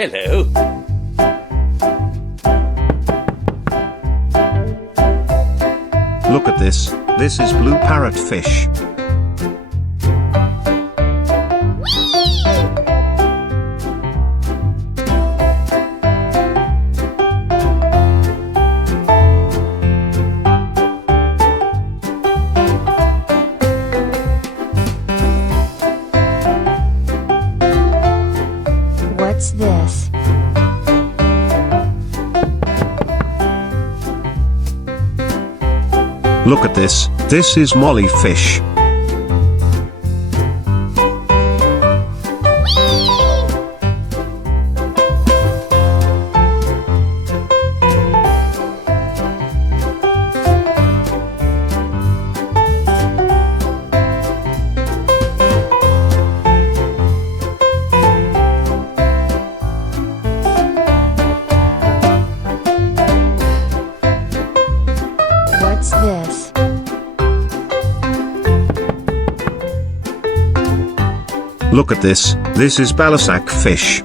Hello. Look at this. This is blue parrot fish. What's this? Look at this. This is molly fish. What's this? Look at this. This is balassac fish.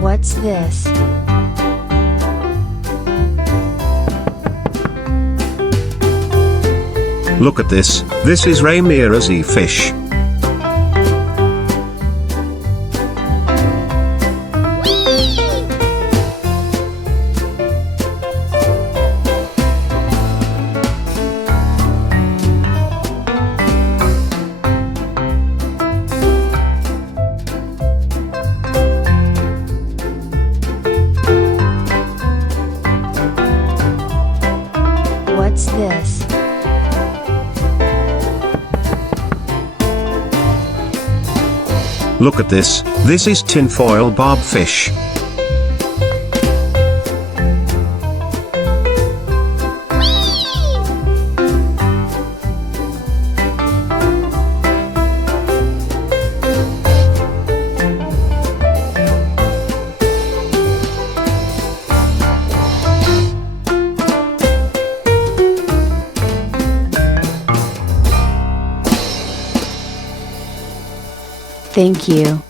What's this? Look at this. This is Ramirez fish. What's this? Look at this. This is tinfoil barb fish. Thank you.